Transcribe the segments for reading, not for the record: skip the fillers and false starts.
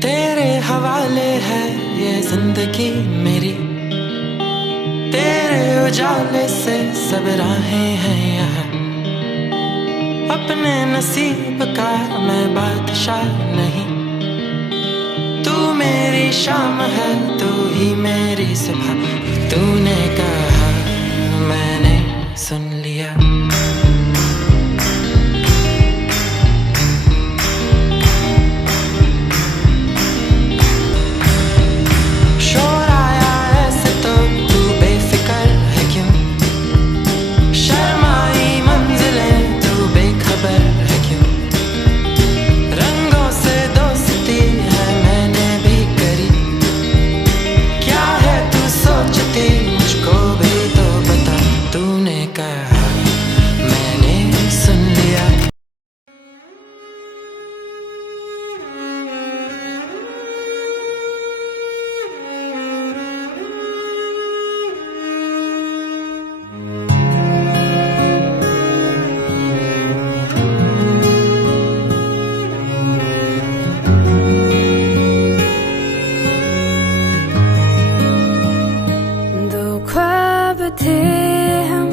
तेरे हवाले है ये जिंदगी मेरी, तेरे उजाले से सब राहें हैं यहाँ। अपने नसीब का मैं बादशाह नहीं, तू मेरी शाम है, तू ही मेरी सुबह। तूने कहा मैंने सुन लिया, शोर आया ऐसे तो तू बेफिक्र है क्यों, शर्माई मंजिलें तू बेखबर है क्यों। रंगों से दोस्ती है मैंने भी करी, क्या है तू सोचती मुझको भी तो बता। तूने कहा मैंने सुन लिया। दो ख्वाब थे हम,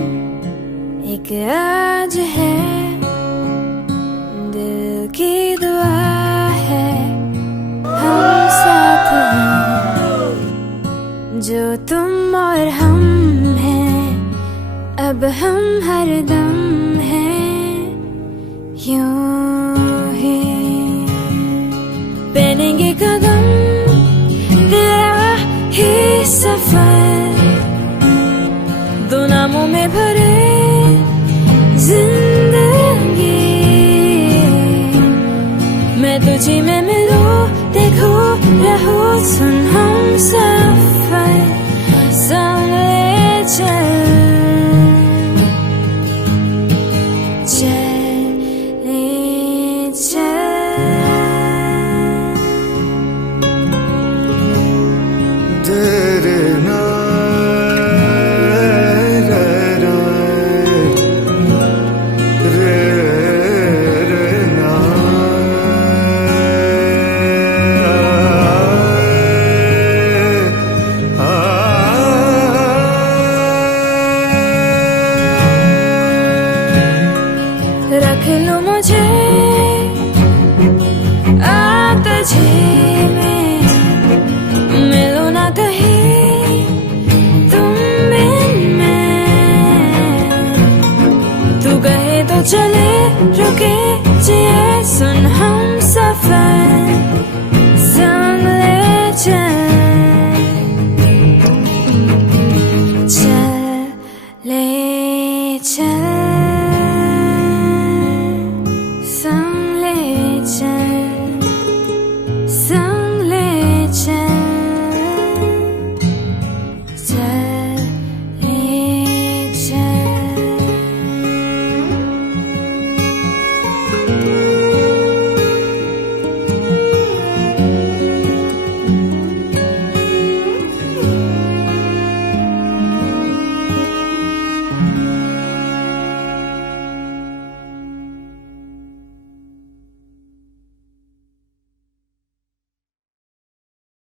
एक आज है, दिल की दुआ है हम साथ हैं। जो तुम और हम हैं, अब हम हरदम हैं यूं ही। पहनेंगे कदम तेरा ही सफर, दो नामों में भरे जिंदगी। मैं तुझी में मिलूं, देखो रहो सुन हम सफर संग ले चल, चले चल। रख लो मुझे तुझे में, मिलो ना कहीं तुम बिन मैं। तू कहे तो चले रुके जिए, सुन हम सफर संग ले चल।